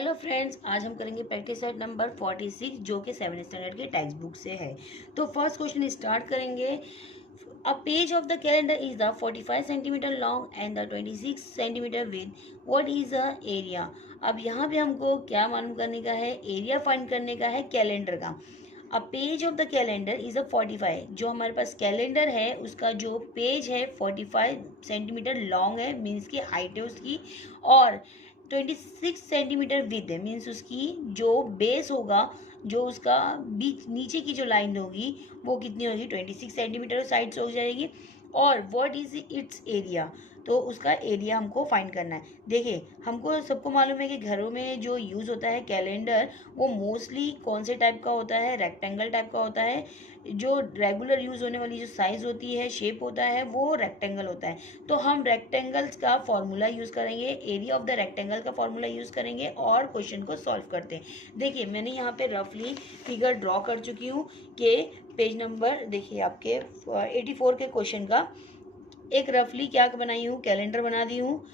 Hello friends, आज हम करेंगे प्रैक्टिस सेट नंबर 46 जो कि 7th स्टैंडर्ड के टेक्स्ट बुक से है। तो फर्स्ट क्वेश्चन स्टार्ट करेंगे। A page of the calendar is the 45 centimetre long and the 26 centimetre with. What is the area. अब यहाँ पे हमको क्या मालूम करने का है, एरिया फाइंड करने का है कैलेंडर का। A page of the calendar is a 45, जो हमारे पास कैलेंडर है उसका जो पेज है 45 सेंटीमीटर लॉन्ग है, मीन्स की हाइट है उसकी, और 26 सेंटीमीटर विद है, मीन्स उसकी जो बेस होगा, जो उसका बीच नीचे की जो लाइन होगी वो कितनी होगी, 26 सेंटीमीटर साइड से हो जाएगी। और व्हाट इज इट्स एरिया, तो उसका एरिया हमको फाइंड करना है। देखिए, हमको सबको मालूम है कि घरों में जो यूज़ होता है कैलेंडर, वो मोस्टली कौन से टाइप का होता है, रेक्टेंगल टाइप का होता है। जो रेगुलर यूज़ होने वाली जो साइज़ होती है, शेप होता है, वो रेक्टेंगल होता है। तो हम रेक्टेंगल्स का फॉर्मूला यूज़ करेंगे, एरिया ऑफ द रेक्टेंगल का फॉर्मूला यूज़ करेंगे और क्वेश्चन को सॉल्व करते हैं। देखिए, मैंने यहाँ पे रफली फिगर ड्रॉ कर चुकी हूँ कि पेज नंबर देखिए आपके 84 के क्वेश्चन का एक रफली क्या बनाई हूँ, कैलेंडर बना दी हूँ।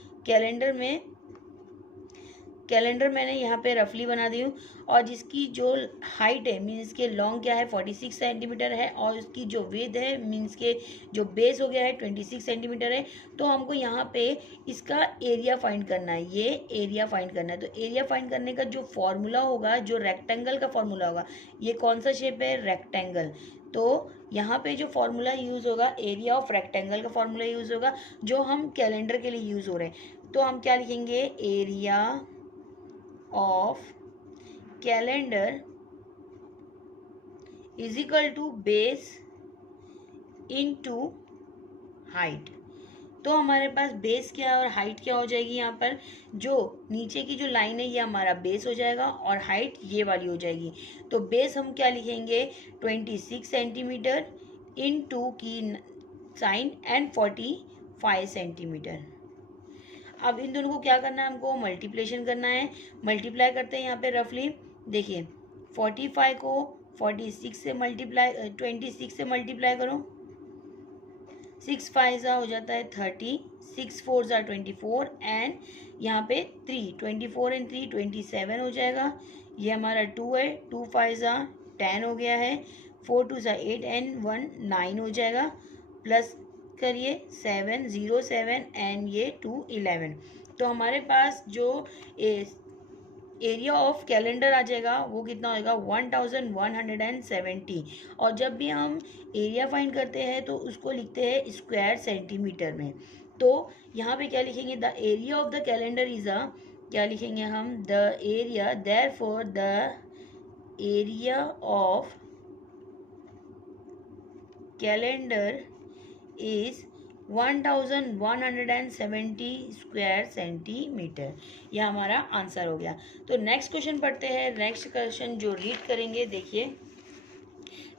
कैलेंडर मैंने यहाँ पे रफली बना दी हूँ, और जिसकी जो हाइट है मीन्स के लॉन्ग क्या है 46 सेंटीमीटर है, और उसकी जो विड्थ है मीन्स के जो बेस हो गया है 26 सेंटीमीटर है। तो हमको यहाँ पे इसका एरिया फाइंड करना है, ये एरिया फाइंड करना है। तो एरिया फाइंड करने का जो फॉर्मूला होगा, जो रेक्टेंगल का फॉर्मूला होगा, ये कौन सा शेप है, रेक्टेंगल। तो यहाँ पे जो फॉर्मूला यूज़ होगा, एरिया ऑफ रेक्टेंगल का फॉर्मूला यूज़ होगा, जो हम कैलेंडर के लिए यूज़ हो रहे हैं। तो हम क्या लिखेंगे, area of calendar is equal to base into height। तो हमारे पास बेस क्या है और हाइट क्या हो जाएगी, यहाँ पर जो नीचे की जो लाइन है ये हमारा बेस हो जाएगा और हाइट ये वाली हो जाएगी। तो बेस हम क्या लिखेंगे, 26 सेंटीमीटर इंटू की साइन एंड 45 सेंटीमीटर। अब इन दोनों को क्या करना है, हमको मल्टीप्लिकेशन करना है। मल्टीप्लाई करते हैं यहाँ पे रफली। देखिए, 45 को 46 से मल्टीप्लाई 26 से मल्टीप्लाई करो, 6 5 ज़ा हो जाता है 30, 6 4 ज़ा 24, एंड यहाँ पे 3 24 एंड 3 27 हो जाएगा। ये हमारा 2 है, 2 5 ज़ा 10 हो गया है, 4 2 ज़ा 8 एंड 1 9 हो जाएगा। प्लस करिए 7 0 7 एंड ये 2 11। तो हमारे पास जो एरिया ऑफ कैलेंडर आ जाएगा वो कितना होगा, 1170। और जब भी हम एरिया फाइंड करते हैं तो उसको लिखते हैं स्क्वायर सेंटीमीटर में। तो यहाँ पे क्या लिखेंगे, the area of the calendar is a, क्या लिखेंगे हम, the area, therefore the area of calendar is 1170 square centimetre. यह हमारा आंसर हो गया। तो नेक्स्ट क्वेश्चन पढ़ते हैं। नेक्स्ट क्वेश्चन जो रीड करेंगे, देखिए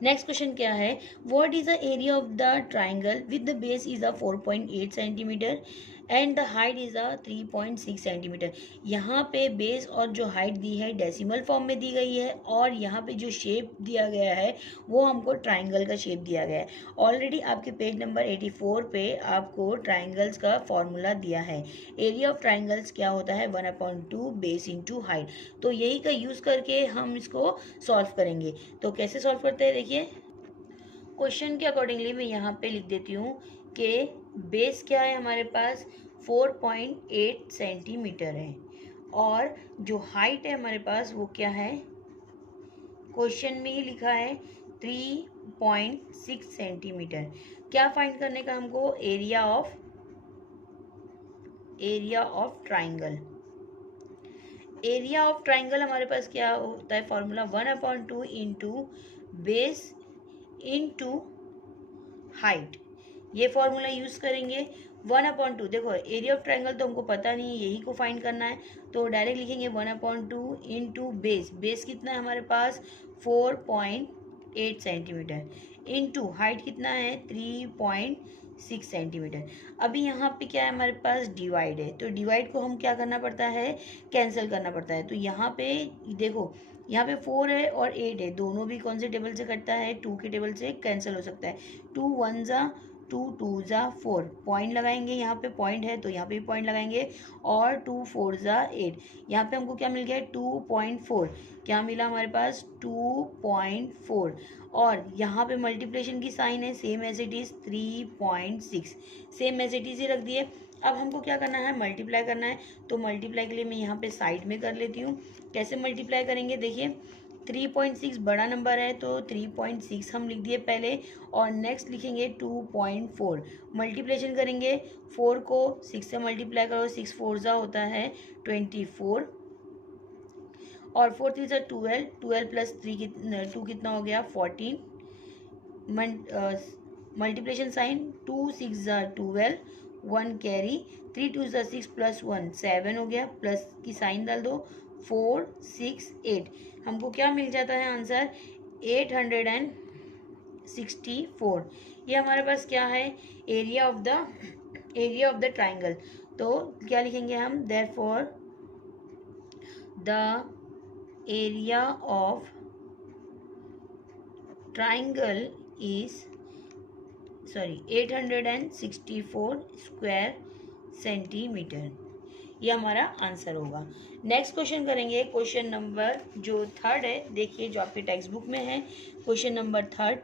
नेक्स्ट क्वेश्चन क्या है, what is the area of the triangle with the base is a 4.8 centimetre and the height is a 3.6 centimetre. यहाँ पे बेस और जो हाइट दी है डेसिमल फॉर्म में दी गई है, और यहाँ पे जो शेप दिया गया है वो हमको ट्राइंगल का शेप दिया गया है। ऑलरेडी आपके पेज नंबर 84 पे आपको ट्राइंगल्स का फॉर्मूला दिया है। एरिया ऑफ ट्राइंगल्स क्या होता है, 1/2 बेस इंटू हाइट। तो यही का यूज़ करके हम इसको सॉल्व करेंगे। तो कैसे सॉल्व करते हैं, देखिए क्वेश्चन के अकॉर्डिंगली मैं यहाँ पे लिख देती हूँ कि बेस क्या है हमारे पास, 4.8 सेंटीमीटर है, और जो हाइट है हमारे पास वो क्या है, क्वेश्चन में ही लिखा है 3.6 सेंटीमीटर। क्या फाइंड करने का हमको, area of triangle. Area of triangle हमारे पास क्या होता है, formula 1/2 into base into height. ये फॉर्मूला यूज़ करेंगे। 1/2, देखो एरिया ऑफ ट्राइंगल तो हमको पता नहीं है, यही को फाइंड करना है। तो डायरेक्ट लिखेंगे 1/2 इंटू बेस। बेस कितना है हमारे पास, 4.8 सेंटीमीटर, इंटू हाइट कितना है, 3.6 सेंटीमीटर। अभी यहाँ पे क्या है हमारे पास, डिवाइड है। तो डिवाइड को हम क्या करना पड़ता है, कैंसिल करना पड़ता है। तो यहाँ पे देखो, यहाँ पे 4 है और 8 है, दोनों भी कौन से टेबल से कटता है, 2 के टेबल से कैंसिल हो सकता है। 2 1 ज़ा 2 ज़ा 4, पॉइंट लगाएंगे, यहाँ पे पॉइंट है तो यहाँ पे भी पॉइंट लगाएंगे, और 2 4 ज़ा 8, यहाँ पे हमको क्या मिल गया 2.4, क्या मिला हमारे पास 2.4, और यहाँ पे मल्टीप्लिकेशन की साइन है same as it is 3.6, same as it is ही रख दिए। अब हमको क्या करना है, मल्टीप्लाई करना है, तो मल्टीप्लाई के लिए मैं यहाँ पे साइड में कर लेती हूँ। कैसे मल्टीप्लाई करेंगे, देखिए 3.6 बड़ा नंबर है तो 3.6 हम लिख दिए पहले, और नेक्स्ट लिखेंगे 2.4, मल्टीप्लिकेशन करेंगे 4 को 6 से मल्टीप्लाई करो, 6 4 ज़ा होता है 24, और 4 3 ज़ा 12, 12 प्लस 2 कितना हो गया 14, मल्टीप्लिकेशन साइन 2 6 ज़ा 12, 1 कैरी, 3 2 ज़ा 6 प्लस 1 7 हो गया, प्लस की साइन डाल दो, 4 6 8, हमको क्या मिल जाता है आंसर 864। ये हमारे पास क्या है, एरिया ऑफ द ट्राइंगल। तो क्या लिखेंगे हम, therefore the area of triangle is 864 square centimetre. ये हमारा आंसर होगा। नेक्स्ट क्वेश्चन करेंगे, क्वेश्चन नंबर जो 3 है, देखिए जो आपके टेक्स्ट बुक में है, question number 3,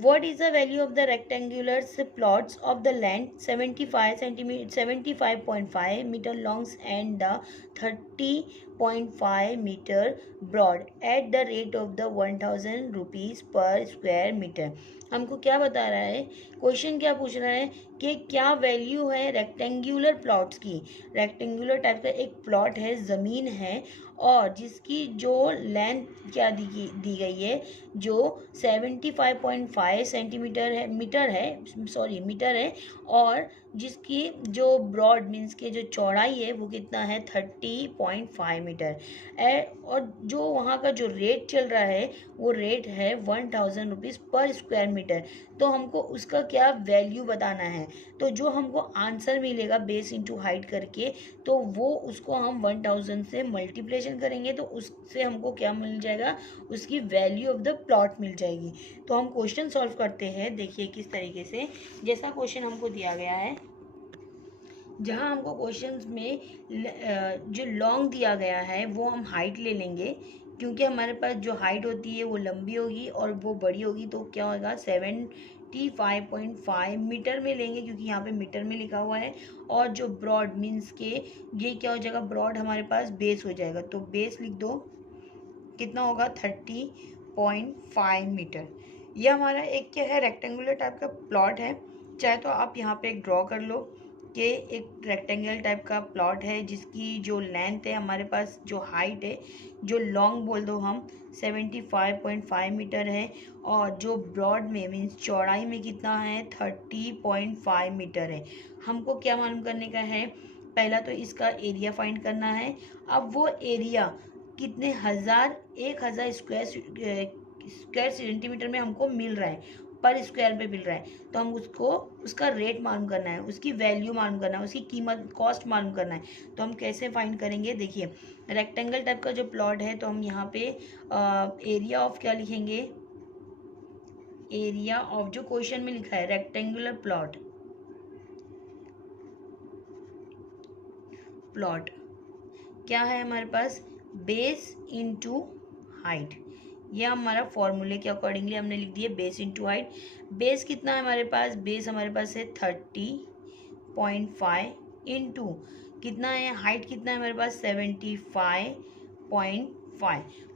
what is the value of the rectangular plots of the length 75.5 meter long and the 30.5 meter broad at the rate of the 1000 rupees per square meter। हमको क्या बता रहा है, क्वेश्चन क्या पूछ रहा है कि क्या वैल्यू है रेक्टेंगुलर प्लॉट्स की। रेक्टेंगुलर टाइप का एक प्लॉट है, ज़मीन है, और जिसकी जो लेंथ क्या दी गई है, जो 75.5 सेंटीमीटर है, मीटर है, और जिसकी जो ब्रॉड मीन्स के जो चौड़ाई है वो कितना है 30.5 मीटर, और जो वहाँ का जो रेट चल रहा है वो रेट है 1000 रुपीज़ पर स्क्वायर मीटर। तो हमको उसका क्या वैल्यू बताना है, तो जो हमको आंसर मिलेगा बेस इंटू हाइट करके, तो वो उसको हम 1000 से मल्टीप्लिकेशन करेंगे, तो उससे हमको क्या मिल जाएगा, उसकी वैल्यू ऑफ द प्लॉट मिल जाएगी। तो हम क्वेश्चन सॉल्व करते हैं, देखिए किस तरीके से। जैसा क्वेश्चन हमको दिया गया है, जहाँ हमको क्वेश्चन में जो लॉन्ग दिया गया है वो हम हाइट ले लेंगे, क्योंकि हमारे पास जो हाइट होती है वो लंबी होगी और वो बड़ी होगी, तो क्या होगा 75.5 मीटर में लेंगे, क्योंकि यहाँ पे मीटर में लिखा हुआ है। और जो ब्रॉड मीन्स के ये क्या हो जाएगा, ब्रॉड हमारे पास बेस हो जाएगा, तो बेस लिख दो, कितना होगा 30.5 मीटर। ये हमारा एक क्या है, रेक्टेंगुलर टाइप का प्लॉट है। चाहे तो आप यहाँ पे एक ड्रॉ कर लो कि एक रेक्टेंगल टाइप का प्लॉट है जिसकी जो लेंथ है हमारे पास, जो हाइट है, जो लॉन्ग बोल दो हम 75.5 मीटर है, और जो ब्रॉड में मीन्स चौड़ाई में कितना है 30.5 मीटर है। हमको क्या मालूम करने का है, पहला तो इसका एरिया फाइंड करना है। अब वो एरिया कितने 1000 स्क्वायर सेंटीमीटर में हमको मिल रहा है, पर स्क्वायर पे मिल रहा है, तो हम उसको उसका रेट मालूम करना है, उसकी वैल्यू मालूम करना है, उसकी कीमत कॉस्ट मालूम करना है। तो हम कैसे फाइंड करेंगे, देखिए रेक्टेंगल टाइप का जो प्लॉट है, तो हम यहाँ पे एरिया ऑफ क्या लिखेंगे, एरिया ऑफ जो क्वेश्चन में लिखा है रेक्टेंगुलर प्लॉट क्या है हमारे पास, बेस इंटू हाइट। ये हमारा फॉर्मूले के अकॉर्डिंगली हमने लिख दिया बेस इंटू हाइट। बेस कितना है हमारे पास, बेस हमारे पास है 30.5 इंटू कितना है, हाइट कितना है हमारे पास 75.5।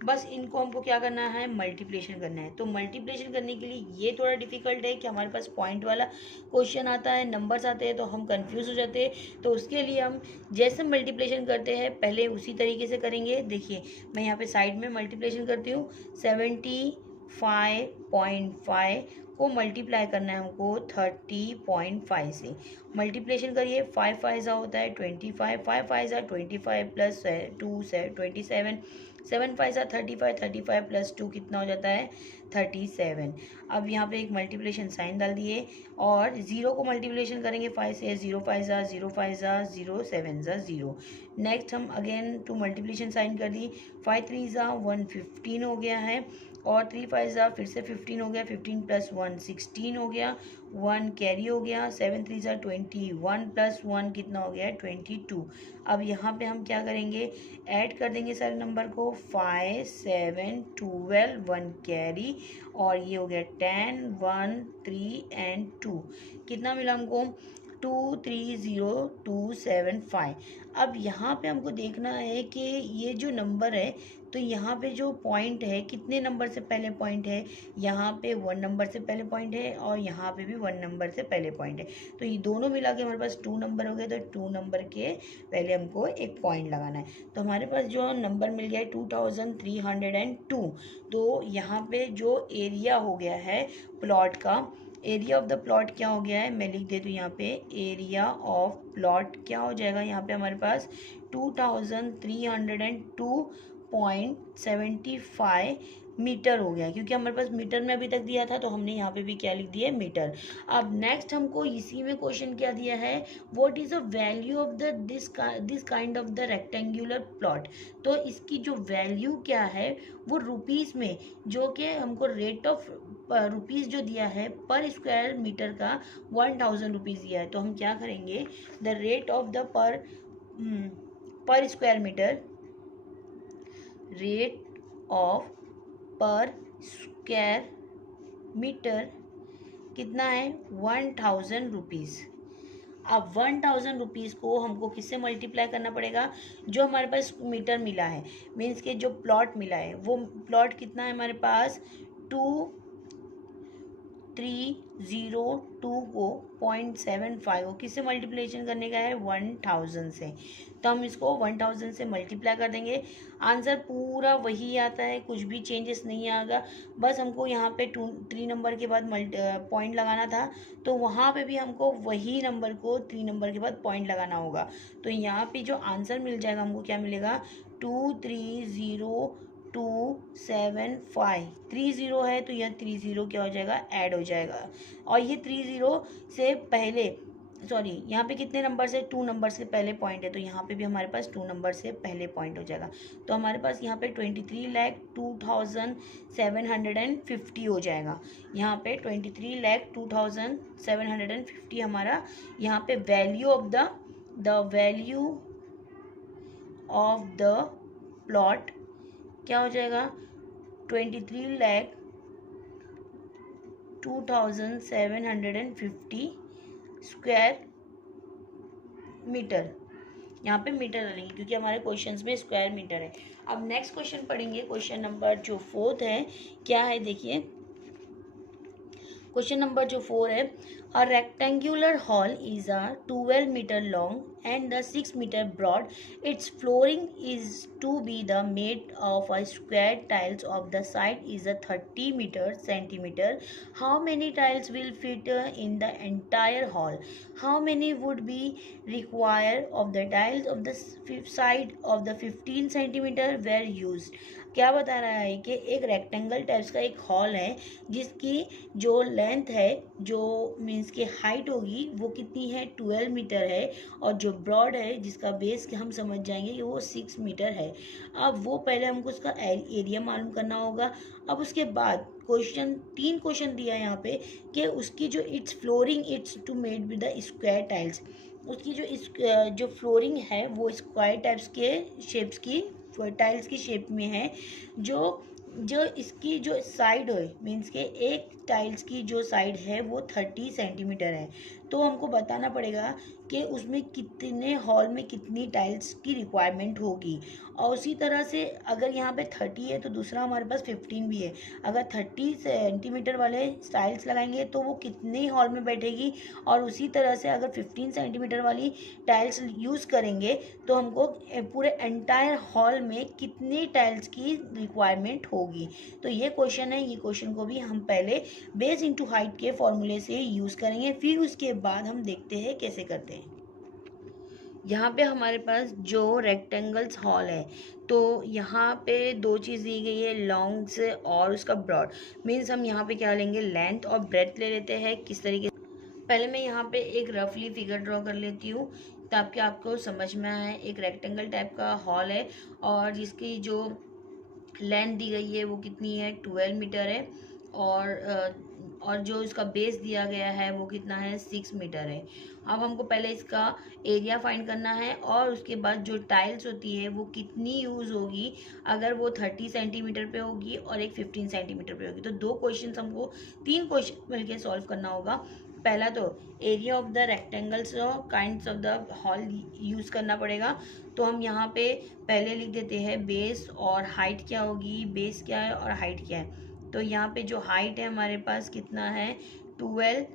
बस इनको हमको क्या करना है, मल्टीप्लिकेशन करना है। तो मल्टीप्लिकेशन करने के लिए ये थोड़ा डिफिकल्ट है कि हमारे पास पॉइंट वाला क्वेश्चन आता है, नंबर्स आते हैं, तो हम कंफ्यूज हो जाते हैं। तो उसके लिए हम जैसे मल्टीप्लिकेशन करते हैं पहले उसी तरीके से करेंगे। देखिए मैं यहाँ पे साइड में मल्टीप्लिकेशन करती हूँ, 75.5 को मल्टीप्लाई करना है हमको 30.5 से। मल्टीप्लिकेशन करिए, 5 5 होता है 25, 5 5 25 प्लस 2 से 27, 7 5 35, 35 प्लस 2 कितना हो जाता है 37। अब यहाँ पे एक मल्टीप्लिकेशन साइन डाल दिए, और 0 को मल्टीप्लिकेशन करेंगे 5 से, 0 5 0 5 0 7 0, नेक्स्ट हम अगेन टू मल्टीप्लिकेशन साइन कर दी, 5 3 ज़ा 115 हो गया है, और 3 5 ज़ा फिर से 15 हो गया, 15 प्लस 1 16 हो गया, 1 कैरी हो गया, 7 3 ज़ा 21 प्लस 1 कितना हो गया 22। अब यहाँ पे हम क्या करेंगे, ऐड कर देंगे सारे नंबर को, 5 7 12 1 कैरी, और ये हो गया 10 1 3 एंड 2, कितना मिला हमको 230275। अब यहाँ पे हमको देखना है कि ये जो नंबर है, तो यहाँ पे जो पॉइंट है कितने नंबर से पहले पॉइंट है, यहाँ पे 1 नंबर से पहले पॉइंट है, और यहाँ पे भी 1 नंबर से पहले पॉइंट है। तो ये दोनों मिला के हमारे पास 2 नंबर हो गए, तो 2 नंबर के पहले हमको एक पॉइंट लगाना है। तो हमारे पास जो नंबर मिल गया है 2302। तो यहाँ पे जो एरिया हो गया है प्लॉट का, एरिया ऑफ द प्लॉट क्या हो गया है, मैं लिख देती हूँ यहाँ पे, एरिया ऑफ प्लॉट क्या हो जाएगा यहाँ पे हमारे पास 2302.75 मीटर हो गया, क्योंकि हमारे पास मीटर में अभी तक दिया था, तो हमने यहाँ पे भी क्या लिख दिया मीटर। अब नेक्स्ट हमको इसी में क्वेश्चन क्या दिया है, what is the value of the this kind of the rectangular plot. तो इसकी जो वैल्यू क्या है वो रुपीस में, जो कि हमको रेट ऑफ रुपीस जो दिया है पर स्क्वायर मीटर का 1000 रुपीज़ दिया है। तो हम क्या करेंगे, the rate of the per square metre, rate of per square metre कितना है 1000 रुपीज़। अब 1000 रुपीज़ को हमको किससे मल्टीप्लाई करना पड़ेगा, जो हमारे पास मीटर मिला है, मीन्स के जो प्लॉट मिला है वो प्लॉट कितना है हमारे पास 2302 को 0.75 को किससे मल्टीप्लिकेशन करने का है 1000 से। तो हम इसको 1000 से मल्टीप्लाई कर देंगे, आंसर पूरा वही आता है, कुछ भी चेंजेस नहीं आएगा। बस हमको यहाँ पे 3 नंबर के बाद पॉइंट लगाना था, तो वहाँ पे भी हमको वही नंबर को 3 नंबर के बाद पॉइंट लगाना होगा। तो यहाँ पे जो आंसर मिल जाएगा हमको क्या मिलेगा 230275। 30 है तो यह 30 क्या हो जाएगा ऐड हो जाएगा, और ये 30 से पहले सॉरी यहाँ पे कितने नंबर से 2 नंबर से पहले पॉइंट है, तो यहाँ पे भी हमारे पास 2 नंबर से पहले पॉइंट हो जाएगा। तो हमारे पास यहाँ पे 23,02,750 हो जाएगा। यहाँ पे 23,02,750 हमारा यहाँ पे वैल्यू ऑफ द प्लॉट क्या हो जाएगा 23,02,750 स्क्वायर मीटर। यहाँ पे मीटर डालेंगे क्योंकि हमारे क्वेश्चंस में स्क्वायर मीटर है। अब नेक्स्ट क्वेश्चन पढ़ेंगे, क्वेश्चन नंबर जो 4 है क्या है देखिए, क्वेश्चन नंबर जो 4 है, a rectangular hall is a 12 metre long and the 6 meter broad. Its flooring is to be the made of a square tiles of the side is a 30 centimeter. How many tiles will fit in the entire hall? How many would be required of the tiles of the side of the 15 centimeter were used? क्या बता रहा है कि एक rectangle types का एक hall है जिसकी जो लेंथ है, जो मीन्स की हाइट होगी वो कितनी है 12 मीटर है, और जो ब्रॉड है जिसका बेस हम समझ जाएंगे कि वो 6 मीटर है। अब वो पहले हमको उसका एरिया मालूम करना होगा। अब उसके बाद क्वेश्चन 3 क्वेश्चन दिया है यहाँ पे कि उसकी जो its flooring its to made with the square tiles, उसकी जो फ्लोरिंग है वो स्क्वायर टाइप्स के शेप्स की टाइल्स की शेप में है, जो इसकी जो साइड है मीन्स के एक टाइल्स की जो साइड है वो 30 सेंटीमीटर है। तो हमको बताना पड़ेगा कि उसमें कितने हॉल में कितनी टाइल्स की रिक्वायरमेंट होगी, और उसी तरह से अगर यहाँ पे 30 है तो दूसरा हमारे पास 15 भी है। अगर 30 सेंटीमीटर वाले टाइल्स लगाएंगे तो वो कितने हॉल में बैठेगी, और उसी तरह से अगर 15 सेंटीमीटर वाली टाइल्स यूज़ करेंगे तो हमको पूरे एंटायर हॉल में कितनी टाइल्स की रिक्वायरमेंट होगी। तो ये क्वेश्चन है, ये क्वेश्चन को भी हम पहले बेस इनटू हाइट के फॉर्मूले से यूज़ करेंगे, फिर उसके बाद हम देखते हैं कैसे करते हैं। यहाँ पे हमारे पास जो रेक्टेंगल्स हॉल है, तो यहाँ पे 2 चीज़ दी गई है, लॉन्ग से और उसका ब्रॉड। मीन्स हम यहाँ पे क्या लेंगे, लेंथ और ब्रेथ ले लेते हैं। किस तरीके से, पहले मैं यहाँ पे एक रफली फिगर ड्रॉ कर लेती हूँ ताकि आपको समझ में आए। एक रेक्टेंगल टाइप का हॉल है और जिसकी जो लेंथ दी गई है वो कितनी है, 12 मीटर है। और जो इसका बेस दिया गया है वो कितना है, 6 मीटर है। अब हमको पहले इसका एरिया फाइंड करना है और उसके बाद जो टाइल्स होती है वो कितनी यूज़ होगी, अगर वो 30 सेंटीमीटर पे होगी और एक 15 सेंटीमीटर पे होगी। तो 2 क्वेश्चन हमको, 3 क्वेश्चन मिलके सॉल्व करना होगा। पहला तो एरिया ऑफ द रेक्टेंगल्स और kinds of the hall use करना पड़ेगा। तो हम यहाँ पे पहले लिख देते हैं बेस और हाइट क्या होगी, बेस क्या है और हाइट क्या है। तो यहाँ पे जो हाइट है हमारे पास कितना है, 12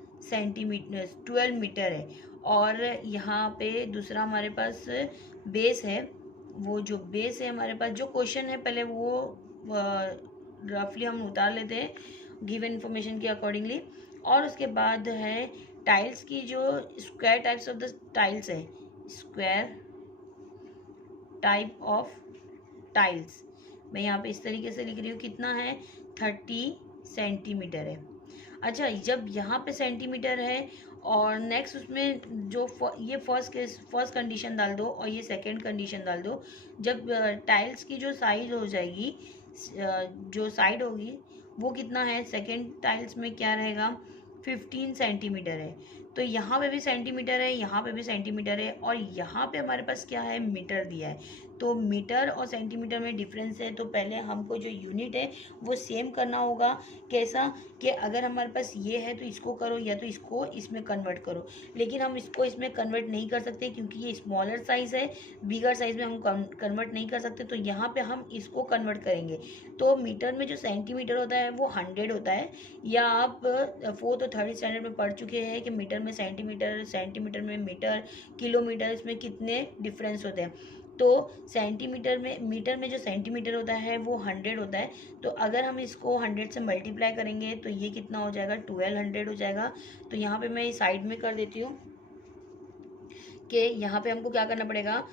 मीटर है। और यहाँ पे दूसरा हमारे पास बेस है। वो जो बेस है हमारे पास, जो क्वेश्चन है पहले वो रफली हम उतार लेते हैं गिवन इन्फॉर्मेशन के अकॉर्डिंगली। और उसके बाद है टाइल्स की, जो square types of the tiles है, स्क्वायर टाइप ऑफ टाइल्स मैं यहाँ पे इस तरीके से लिख रही हूँ, कितना है, 30 सेंटीमीटर है। अच्छा, जब यहाँ पे सेंटीमीटर है और नेक्स्ट उसमें जो ये फर्स्ट कंडीशन डाल दो और ये सेकंड कंडीशन डाल दो। जब टाइल्स की जो साइज हो जाएगी, जो साइड होगी वो कितना है, सेकंड टाइल्स में क्या रहेगा, 15 सेंटीमीटर है। तो यहाँ पे भी सेंटीमीटर है, यहाँ पे भी सेंटीमीटर है और यहाँ पे हमारे पास क्या है, मीटर दिया है। तो मीटर और सेंटीमीटर में डिफरेंस है। तो पहले हमको जो यूनिट है वो सेम करना होगा। कैसा कि अगर हमारे पास ये है तो इसको करो या तो इसको इसमें कन्वर्ट करो, लेकिन हम इसको इसमें कन्वर्ट नहीं कर सकते क्योंकि ये स्मॉलर साइज़ है, बिगर साइज़ में हम कन्वर्ट नहीं कर सकते। तो यहाँ पे हम इसको कन्वर्ट करेंगे। तो मीटर में जो सेंटीमीटर होता है वो 100 होता है। या आप 4th और 3rd स्टैंडर्ड में पढ़ चुके हैं कि मीटर में सेंटीमीटर, सेंटीमीटर में मीटर, किलोमीटर, इसमें कितने डिफरेंस होते हैं। तो सेंटीमीटर में, मीटर में जो सेंटीमीटर होता है वो 100 होता है। तो अगर हम इसको 100 से मल्टीप्लाई करेंगे तो ये कितना हो जाएगा, 1200 हो जाएगा। तो यहाँ पे मैं साइड में कर देती हूँ कि यहाँ पे हमको क्या करना पड़ेगा,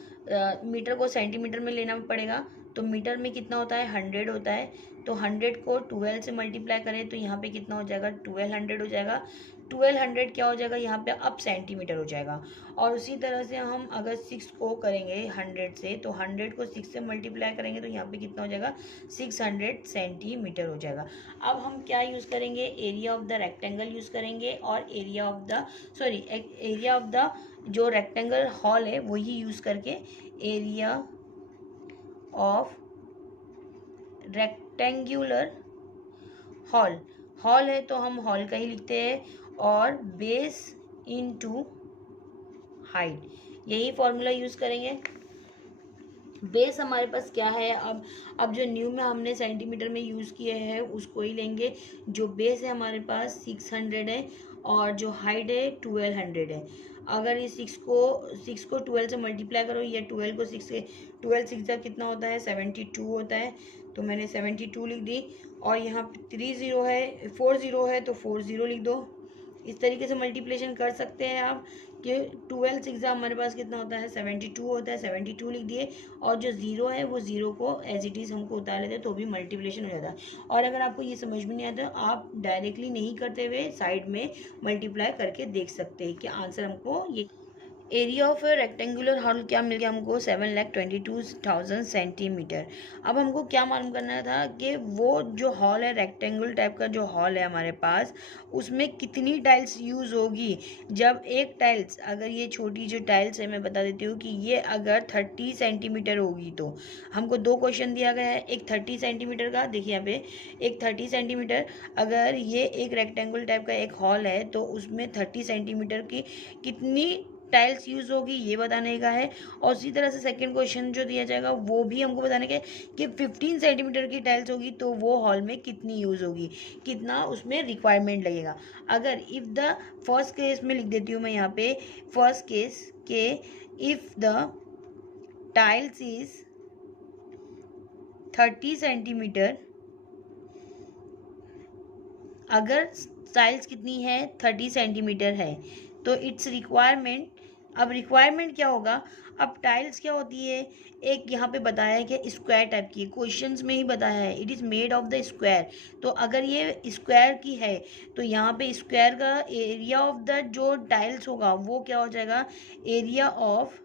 मीटर को सेंटीमीटर में लेना पड़ेगा। तो मीटर में कितना होता है, 100 होता है। तो 100 को 12 से मल्टीप्लाई करें तो यहाँ पे कितना हो जाएगा, 1200 हो जाएगा। 1200 क्या हो जाएगा, यहाँ पे अब सेंटीमीटर हो जाएगा। और उसी तरह से हम अगर 6 को करेंगे 100 से, तो 100 को 6 से मल्टीप्लाई करेंगे तो यहाँ पे कितना हो जाएगा, 600 सेंटीमीटर हो जाएगा। अब हम क्या यूज़ करेंगे, area of the rectangle use करेंगे और एरिया ऑफ द जो रेक्टेंगल हॉल है वही यूज़ करके, एरिया ऑफ रेक्टेंगुलर हॉल है तो हम हॉल का ही लिखते हैं, और बेस इनटू हाइट, यही फॉर्मूला यूज़ करेंगे। बेस हमारे पास क्या है, अब जो न्यू में हमने सेंटीमीटर में यूज़ किए हैं उसको ही लेंगे। जो बेस है हमारे पास 600 है और जो हाइट है 1200 है। अगर ये 6 को 12 से मल्टीप्लाई करो, या 12 को 6 से, 12 6 कितना होता है, 72 होता है। तो मैंने 72 लिख दी। और यहाँ पे 30 है, 40 है तो 40 लिख दो। इस तरीके से मल्टीप्लिकेशन कर सकते हैं आप कि 12 6 हमारे पास कितना होता है, 72 होता है। 72 लिख दिए और जो ज़ीरो है वो ज़ीरो को एज इट इज़ हमको उतार लेते हैं तो भी मल्टीप्लिकेशन हो जाता है। और अगर आपको ये समझ में नहीं आता तो आप डायरेक्टली नहीं करते हुए साइड में मल्टीप्लाई करके देख सकते हैं कि आंसर हमको ये। एरिया ऑफ रेक्टेंगुलर हॉल क्या मिल गया हमको, 7,22,000 सेंटीमीटर। अब हमको क्या मालूम करना था कि वो जो हॉल है, रेक्टेंगुलर टाइप का जो हॉल है हमारे पास, उसमें कितनी टाइल्स यूज़ होगी। जब एक टाइल्स, अगर ये छोटी जो टाइल्स है मैं बता देती हूँ कि ये अगर 30 सेंटीमीटर होगी तो हमको 2 क्वेश्चन दिया गया है। एक 30 सेंटीमीटर का, देखिए यहाँ पे एक 30 सेंटीमीटर, अगर ये एक रेक्टेंगुलर टाइप का एक हॉल है तो उसमें 30 सेंटीमीटर की कितनी टाइल्स यूज़ होगी ये बताने का है। और उसी तरह से सेकंड क्वेश्चन जो दिया जाएगा वो भी हमको बताने का है कि 15 सेंटीमीटर की टाइल्स होगी तो वो हॉल में कितनी यूज़ होगी, कितना उसमें रिक्वायरमेंट लगेगा। अगर इफ़ द फर्स्ट केस में लिख देती हूँ मैं यहाँ पे, फर्स्ट केस के if the tiles is 30 centimetre, अगर टाइल्स कितनी है, 30 सेंटीमीटर है, तो इट्स रिक्वायरमेंट, अब रिक्वायरमेंट क्या होगा, अब टाइल्स क्या होती है, एक यहाँ पे बताया है कि स्क्वायर टाइप की, क्वेश्चंस में ही बताया है it is made of the square. तो अगर ये स्क्वायर की है तो यहाँ पे स्क्वायर का एरिया ऑफ द जो टाइल्स होगा वो क्या हो जाएगा, एरिया ऑफ,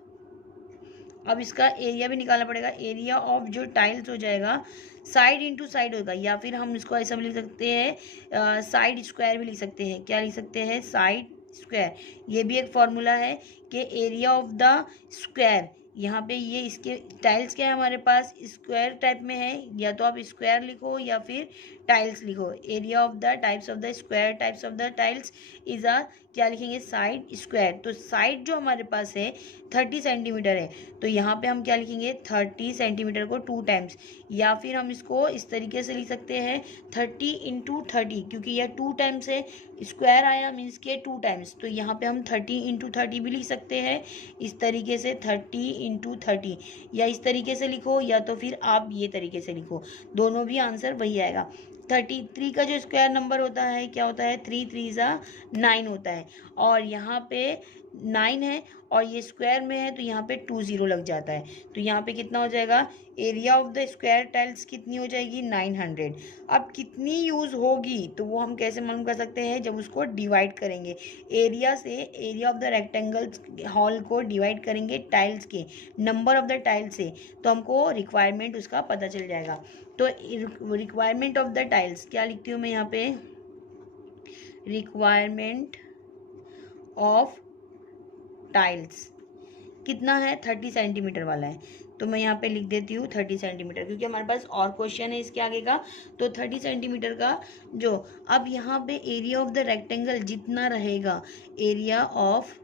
अब इसका एरिया भी निकालना पड़ेगा, एरिया ऑफ जो टाइल्स हो जाएगा साइड इंटू साइड होगा, या फिर हम इसको ऐसा भी लिख सकते हैं साइड स्क्वायर भी लिख सकते हैं। क्या लिख सकते हैं, साइड स्क्वायर। ये भी एक फॉर्मूला है कि एरिया ऑफ द स्क्वायर, यहाँ पे ये इसके टाइल्स क्या है हमारे पास, स्क्वायर टाइप में है, या तो आप स्क्वायर लिखो या फिर टाइल्स लिखो। Area of the types of the square types of the tiles is a, क्या लिखेंगे, साइड स्क्वायर। तो साइड जो हमारे पास है 30 सेंटीमीटर है, तो यहाँ पे हम क्या लिखेंगे, 30 सेंटीमीटर को 2 टाइम्स, या फिर हम इसको इस तरीके से लिख सकते हैं 30 इंटू 30, क्योंकि यह 2 टाइम्स है, स्क्वायर आया मीन्स के 2 टाइम्स, तो यहाँ पे हम 30 इंटू 30 भी लिख सकते हैं इस तरीके से, 30 इंटू 30, या इस तरीके से लिखो या तो फिर आप ये तरीके से लिखो, दोनों भी आंसर वही आएगा। 33 का जो स्क्वायर नंबर होता है क्या होता है, 3 3 ज़ा 9 होता है, और यहाँ पे 9 है और ये स्क्वायर में है तो यहाँ पे 2 0 लग जाता है, तो यहाँ पे कितना हो जाएगा, area of the square tiles कितनी हो जाएगी, 900। अब कितनी यूज़ होगी तो वो हम कैसे मालूम कर सकते हैं, जब उसको डिवाइड करेंगे, एरिया से, area of the rectangles hall को डिवाइड करेंगे टाइल्स के नंबर ऑफ द टाइल्स से, तो हमको रिक्वायरमेंट उसका पता चल जाएगा। तो रिक्वायरमेंट ऑफ द टाइल्स क्या लिखती हूँ मैं यहाँ पे, रिक्वायरमेंट ऑफ टाइल्स कितना है, 30 सेंटीमीटर वाला है, तो मैं यहाँ पे लिख देती हूँ 30 सेंटीमीटर, क्योंकि हमारे पास और क्वेश्चन है इसके आगे का, तो 30 सेंटीमीटर का जो, अब यहाँ पे एरिया ऑफ द रेक्टेंगल जितना रहेगा, area of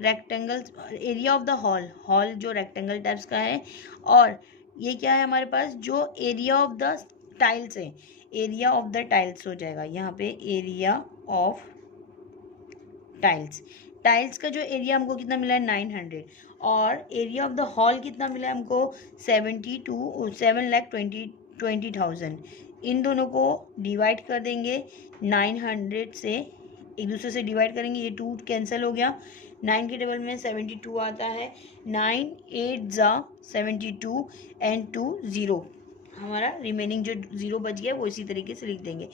rectangle, area of the hall, hall जो रेक्टेंगल टाइप्स का है, और ये क्या है हमारे पास, जो एरिया ऑफ द टाइल्स है, एरिया ऑफ द टाइल्स हो जाएगा यहाँ पे, एरिया ऑफ टाइल्स, टाइल्स का जो एरिया हमको कितना मिला है 900, और एरिया ऑफ द हॉल कितना मिला है हमको 7,20,000। इन दोनों को डिवाइड कर देंगे 900 से, एक दूसरे से डिवाइड करेंगे, ये 2 कैंसिल हो गया, 9 के टेबल में 72 आता है, 9 8 ज़ा 72 एंड 2 0, हमारा रिमेनिंग जो 0 बच गया वो इसी तरीके से लिख देंगे।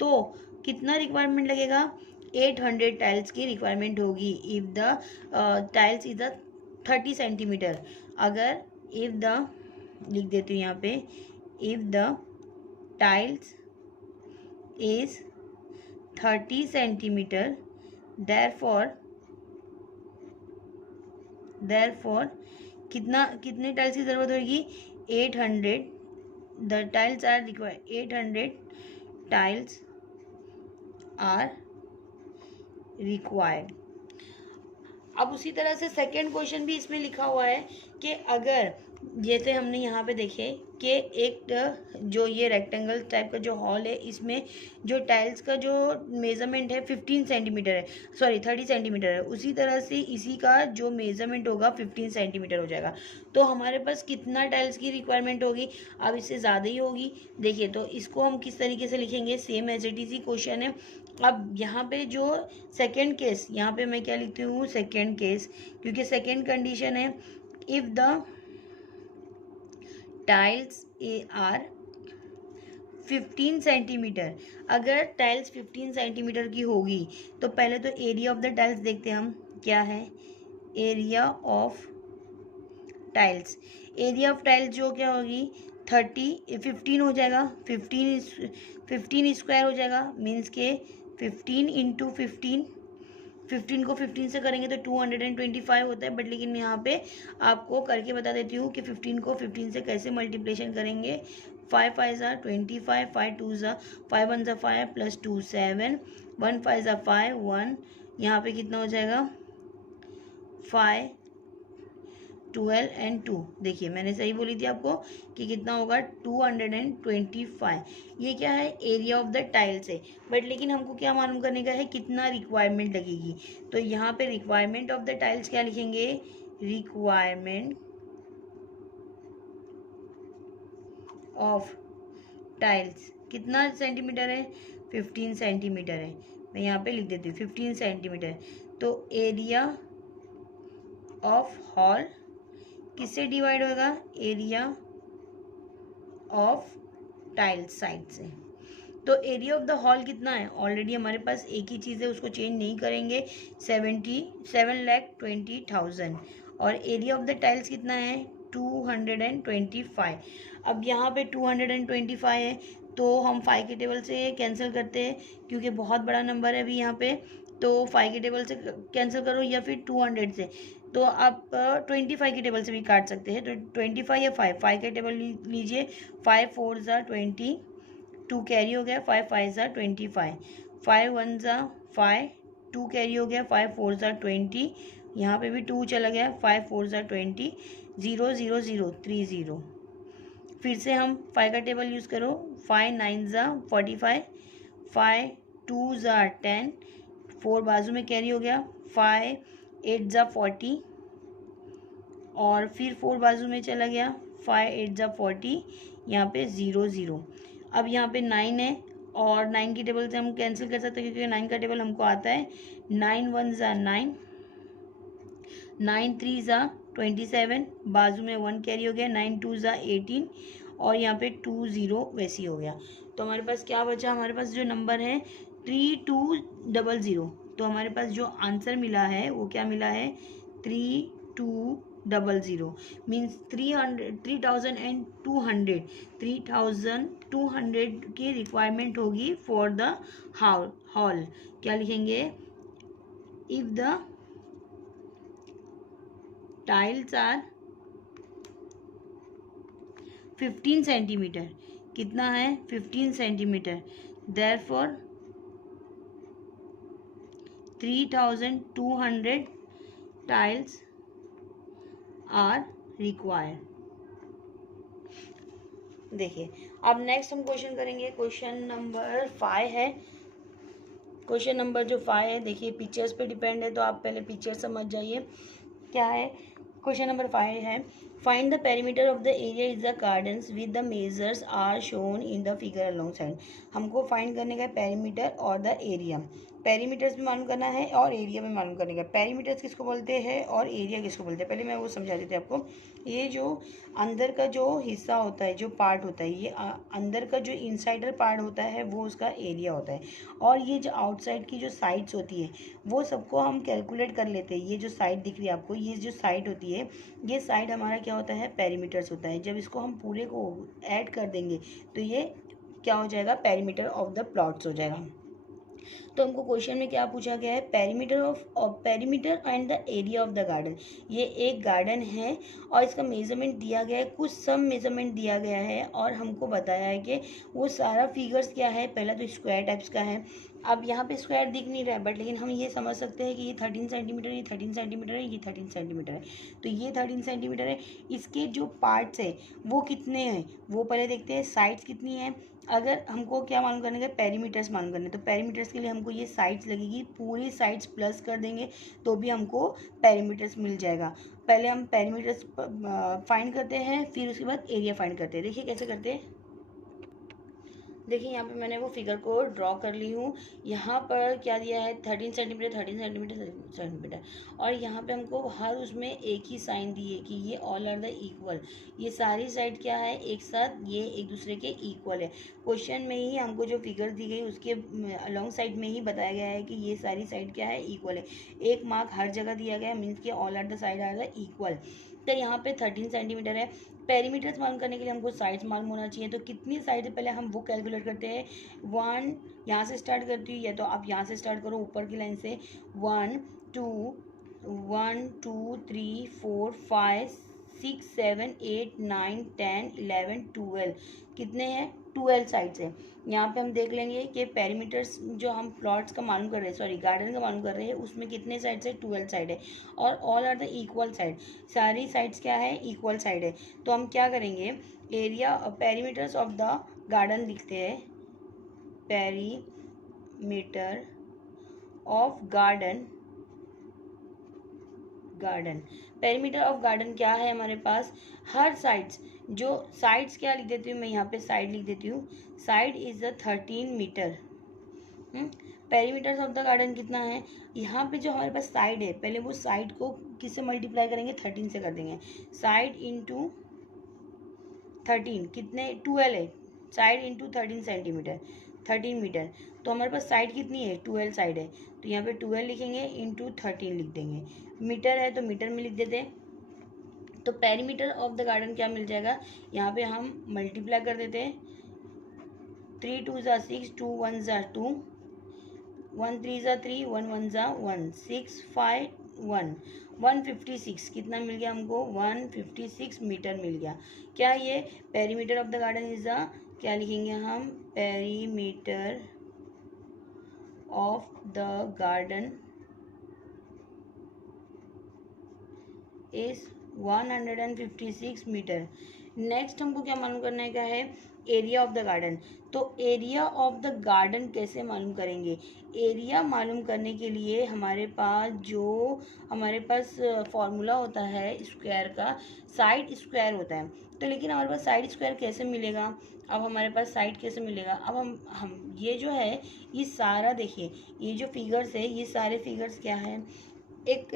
तो कितना रिक्वायरमेंट लगेगा, 800 टाइल्स की रिक्वायरमेंट होगी if the tiles is the 30 centimetre. अगर इफ़ द, लिख देती हूँ यहाँ पे, if the tiles is 30 centimetre, therefore कितने टाइल्स की ज़रूरत होगी, 800, the tiles are required, 800 tiles are required. अब उसी तरह से सेकेंड क्वेश्चन भी इसमें लिखा हुआ है कि अगर, जैसे हमने यहाँ पे देखे कि एक जो ये रेक्टेंगल टाइप का जो हॉल है, इसमें जो टाइल्स का जो मेज़रमेंट है 15 सेंटीमीटर है, सॉरी 30 सेंटीमीटर है, उसी तरह से इसी का जो मेज़रमेंट होगा 15 सेंटीमीटर हो जाएगा। तो हमारे पास कितना टाइल्स की रिक्वायरमेंट होगी, अब इससे ज़्यादा ही होगी। देखिए तो इसको हम किस तरीके से लिखेंगे, सेम एज इट इज़ ही क्वेश्चन है। अब यहाँ पे जो सेकेंड केस, यहाँ पे मैं क्या लिखती हूँ, सेकेंड केस, क्योंकि सेकेंड कंडीशन है, if the tiles are 15 centimetre, अगर टाइल्स 15 सेंटीमीटर की होगी तो पहले तो एरिया ऑफ द टाइल्स देखते हैं हम क्या है, area of tiles, area of tiles जो क्या होगी 15 हो जाएगा, 15 स्क्वायर हो जाएगा, मीन्स के 15 इंटू 15 को 15 से करेंगे तो 225 होता है, बट लेकिन मैं यहाँ पे आपको करके बता देती हूँ कि 15 को 15 से कैसे मल्टीप्लिकेशन करेंगे। 5 5 ज़ा 25, 5 2 ज़ा 5 1 ज़ा 5 प्लस 2 7, 1 5 ज़ा 5 1, यहाँ पे कितना हो जाएगा 5 12 एंड 2, देखिए मैंने सही बोली थी आपको कि कितना होगा 225। ये क्या है, एरिया ऑफ द टाइल्स है, बट लेकिन हमको क्या मालूम करने का है, कितना रिक्वायरमेंट लगेगी। तो यहाँ पे रिक्वायरमेंट ऑफ द टाइल्स क्या लिखेंगे, रिक्वायरमेंट ऑफ टाइल्स कितना सेंटीमीटर है, 15 सेंटीमीटर है, मैं यहाँ पे लिख देती हूँ 15 सेंटीमीटर। तो एरिया ऑफ हॉल किससे डिवाइड होगा? एरिया ऑफ टाइल्स साइड से। तो एरिया ऑफ द हॉल कितना है? ऑलरेडी हमारे पास एक ही चीज़ है, उसको चेंज नहीं करेंगे। 77,20,000। और एरिया ऑफ द टाइल्स कितना है? 225। अब यहाँ पे 225 है, तो हम 5 के टेबल से कैंसिल करते हैं क्योंकि बहुत बड़ा नंबर है अभी यहाँ पे। तो 5 के टेबल से कैंसिल करो या फिर 200 से। तो आप 25 के टेबल से भी काट सकते हैं। तो 25 या 5 के टेबल लीजिए। 5 4 ज़ा 20, 2 कैरी हो गया, 5 5 ज़ा 25, 5 1 ज़ा 5, 2 कैरी हो गया, 5 4 ज़ा 20, यहाँ पे भी 2 चला गया, 5 4 ज़ा 20, 0 0 0 3 0। फिर से हम 5 का टेबल यूज़ करो। 5 9 ज़ा 45, 5 2 ज़ा 10, 4 बाजू में कैरी हो गया, 5 8 ज़ा 40, और फिर 4 बाजू में चला गया, 5 8 ज़ा 40, यहाँ पे 0 0। अब यहाँ पे 9 है और 9 की टेबल से हम कैंसिल कर सकते हैं क्योंकि 9 का टेबल हमको आता है। 9 1 ज़ा 9, 9 3 ज़ा 27, बाजू में 1 कैरी हो गया, 9 2 ज़ा 18, और यहाँ पे 2 0 वैसी हो गया। तो हमारे पास क्या बचा? हमारे पास जो नंबर है 3200। तो हमारे पास जो आंसर मिला है वो क्या मिला है? 3200 मीन्स 3200 3200 की रिक्वायरमेंट होगी फॉर द हॉल। क्या लिखेंगे? If the tiles are 15 centimetre, कितना है? 15 centimetre. Therefore 3200 tiles are required. देखिए अब नेक्स्ट हम क्वेश्चन करेंगे। क्वेश्चन नंबर 5 है। क्वेश्चन नंबर जो 5 है, देखिए पिक्चर्स पे डिपेंड है, तो आप पहले पिक्चर समझ जाइए क्या है। क्वेश्चन नंबर 5 है, find the perimeter of the area is the gardens with the measures are shown in the figure alongside. हमको फाइंड करने का पेरीमीटर और द एरिया। पेरीमीटर्स भी मालूम करना है और एरिया भी मालूम करने का। पेरीमीटर्स किसको बोलते हैं और एरिया किसको बोलते हैं, पहले मैं वो समझा देती हूँ आपको। ये जो अंदर का जो हिस्सा होता है, जो पार्ट होता है, ये अंदर का जो इनसाइडर पार्ट होता है वो उसका एरिया होता है। और ये जो आउटसाइड की जो साइड्स होती है वो सबको हम कैलकुलेट कर लेते हैं। ये जो साइड दिख रही है आपको, ये जो साइड होती है, ये साइड हमारा क्या होता है? पेरीमीटर्स होता है। जब इसको हम पूरे को ऐड कर देंगे तो ये क्या हो जाएगा? पेरीमीटर ऑफ द प्लॉट्स हो जाएगा। तो हमको क्वेश्चन में क्या पूछा गया है? Perimeter and the area of the garden. ये एक गार्डन है और इसका मेजरमेंट दिया गया है, कुछ सम मेजरमेंट दिया गया है और हमको बताया है कि वो सारा फिगर्स क्या है। पहला तो स्क्वायर टाइप्स का है। अब यहाँ पे स्क्वायर दिख नहीं रहा है, बट लेकिन हम ये समझ सकते हैं कि ये 13 सेंटीमीटर, ये 13 सेंटीमीटर है, ये 13 सेंटीमीटर है। तो ये 13 सेंटीमीटर है। इसके जो पार्ट्स है वो कितने हैं वो पहले देखते हैं। साइड्स कितनी है? अगर हमको क्या मालूम करने का? पेरीमीटर्स मालूम करने। तो पेरीमीटर्स के लिए हमको ये साइड्स लगेगी, पूरी साइड्स प्लस कर देंगे तो भी हमको पेरीमीटर्स मिल जाएगा। पहले हम पेरीमीटर्स फाइंड करते हैं, फिर उसके बाद एरिया फाइंड करते हैं। देखिए कैसे करते हैं। देखिए यहाँ पे मैंने वो फिगर को ड्रॉ कर ली हूँ। यहाँ पर क्या दिया है? 13 सेंटीमीटर 13 सेंटीमीटर 13 सेंटीमीटर, और यहाँ पे हमको हर उसमें एक ही साइन दी है कि ये ऑल आर द इक्वल। ये सारी साइड क्या है? एक साथ ये एक दूसरे के इक्वल है। क्वेश्चन में ही हमको जो फिगर दी गई उसके अलॉन्ग साइड में ही बताया गया है कि ये सारी साइड क्या है? इक्वल है। एक मार्क हर जगह दिया गया है, मीन्स कि all are the side are the equal. तो यहाँ पे 13 सेंटीमीटर है। पेरीमीटर्स मालूम करने के लिए हमको साइड्स मालूम होना चाहिए। तो कितनी साइड है पहले हम वो कैलकुलेट करते हैं। 1 यहाँ से स्टार्ट करती हूँ, या तो आप यहाँ से स्टार्ट करो ऊपर की लाइन से। 1 2 1 2 3 4 5 6 7 8 9 10 11 12। कितने हैं? 12 साइड्स है। यहाँ पे हम देख लेंगे कि पेरीमीटर्स जो हम प्लॉट्स का मालूम कर रहे हैं, सॉरी गार्डन का मालूम कर रहे हैं, उसमें कितने साइड्स है? 12 साइड है। और all are the equal side, सारी साइड्स क्या है? इक्वल साइड है। तो हम क्या करेंगे? Area perimeters of the garden लिखते हैं। Perimeter of garden perimeter of garden क्या है हमारे पास? हर साइड्स, जो साइड्स क्या लिख देती हूँ मैं यहाँ पे? साइड लिख देती हूँ। Side is the 13 metre. Perimeters of the garden कितना है, यहाँ पे जो हमारे पास साइड है, पहले वो साइड को किससे मल्टीप्लाई करेंगे, 13 से कर देंगे। साइड इंटू 13 कितने, 12 है, साइड इंटू 13 सेंटीमीटर, 13 मीटर। तो हमारे पास साइड कितनी है, 12 साइड है, तो यहाँ पे 12 लिखेंगे इंटू 13 लिख देंगे। मीटर है तो मीटर में लिख देते हैं। तो पेरीमीटर ऑफ द गार्डन क्या मिल जाएगा, यहाँ पे हम मल्टीप्लाई कर देते हैं। 3 2 ज़ा 6, 2 1 ज़ा 2, 1 3 ज़ा 3, 1 1 ज़ा 1, 6 5 1, 156 कितना मिल गया हमको, 156 मीटर मिल गया। क्या ये perimeter of the garden is the, क्या लिखेंगे हम, perimeter of the garden is 156 metre. Next हमको क्या मालूम करना है, क्या है, एरिया ऑफ द गार्डन। तो एरिया ऑफ द गार्डन कैसे मालूम करेंगे, एरिया मालूम करने के लिए हमारे पास फॉर्मूला होता है स्क्वायर का, साइड स्क्वायर होता है। तो लेकिन हमारे पास साइड स्क्वायर कैसे मिलेगा, अब हमारे पास साइड कैसे मिलेगा, अब हम ये जो है, ये सारा देखिए, ये जो फिगर्स है, ये सारे फिगर्स क्या है, एक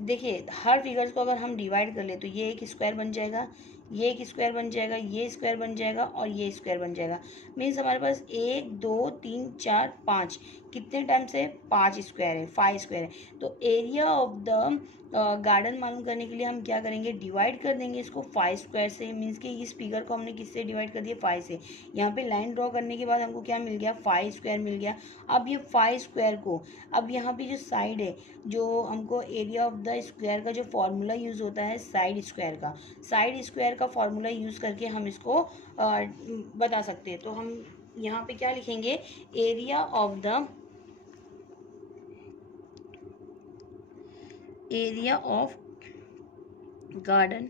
देखिए, हर फिगर्स को अगर हम डिवाइड कर ले तो ये एक स्क्वायर बन जाएगा, ये एक स्क्वायर बन जाएगा, ये स्क्वायर बन जाएगा और ये स्क्वायर बन जाएगा। मीन्स हमारे पास 1 2 3 4 5 कितने टाइम से, 5 स्क्वायर है, 5 स्क्वायर है। तो एरिया ऑफ द गार्डन मालूम करने के लिए हम क्या करेंगे, डिवाइड कर देंगे इसको 5 स्क्वायर से। मीन्स कि इस फिगर को हमने किससे डिवाइड कर दिया, 5 से। यहाँ पे लाइन ड्रॉ करने के बाद हमको क्या मिल गया, 5 स्क्वायर मिल गया। अब ये 5 स्क्वायर को, अब यहाँ पे जो साइड है, जो हमको एरिया ऑफ द स्क्वायर का जो फॉर्मूला यूज़ होता है साइड स्क्वायर का, साइड स्क्वायर का फॉर्मूला यूज़ करके हम इसको बता सकते हैं। तो हम यहाँ पे क्या लिखेंगे, area of garden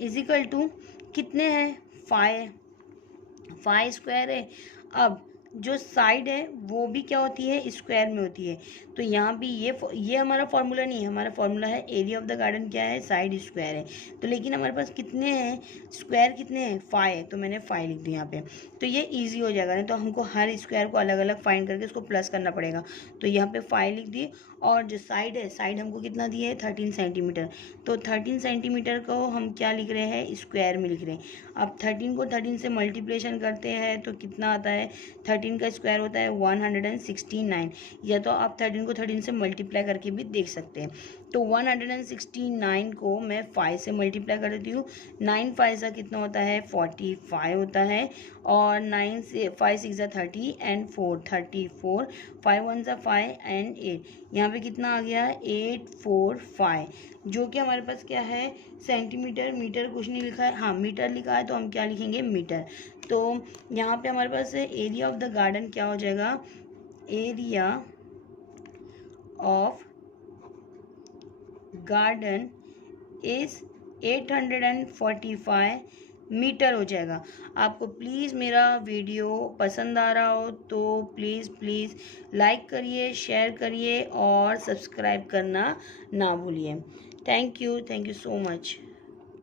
is equal to कितने हैं, 5 स्क्वायर है। अब जो साइड है वो भी क्या होती है, स्क्वायर में होती है। तो यहाँ भी ये हमारा फॉर्मूला नहीं है, हमारा फॉर्मूला है एरिया ऑफ द गार्डन क्या है, साइड स्क्वायर है। तो लेकिन हमारे पास कितने हैं, स्क्वायर कितने हैं, 5 है, तो मैंने 5 लिख दिया यहाँ पे। तो ये ईजी हो जाएगा, नहीं तो हमको हर स्क्वायर को अलग अलग फाइंड करके उसको प्लस करना पड़ेगा। तो यहाँ पे 5 लिख दिए। और जो साइड है, साइड हमको कितना दिया है, 13 सेंटीमीटर। तो 13 सेंटीमीटर को हम क्या लिख रहे हैं, स्क्वायर में लिख रहे हैं। अब 13 को 13 से मल्टीप्लिकेशन करते हैं तो कितना आता है, 13 का स्क्वायर होता है 169। या तो आप 13 को 13 से मल्टीप्लाई करके भी देख सकते हैं। तो 169 को मैं 5 से मल्टीप्लाई कर देती हूँ। 9 5 का कितना होता है, 45 होता है। और 9 से 5 6 30 एंड 4 34, 5 1 5 एंड 8, यहाँ पे कितना आ गया, 845, जो कि हमारे पास क्या है, सेंटीमीटर। मीटर कुछ नहीं लिखा है, हाँ मीटर लिखा है, तो हम क्या लिखेंगे, मीटर। तो यहाँ पे हमारे पास एरिया ऑफ द गार्डन क्या हो जाएगा, area of garden is 845 metre हो जाएगा। आपको प्लीज़ मेरा वीडियो पसंद आ रहा हो तो प्लीज़ लाइक करिए, शेयर करिए और सब्सक्राइब करना ना भूलिए। Thank you so much.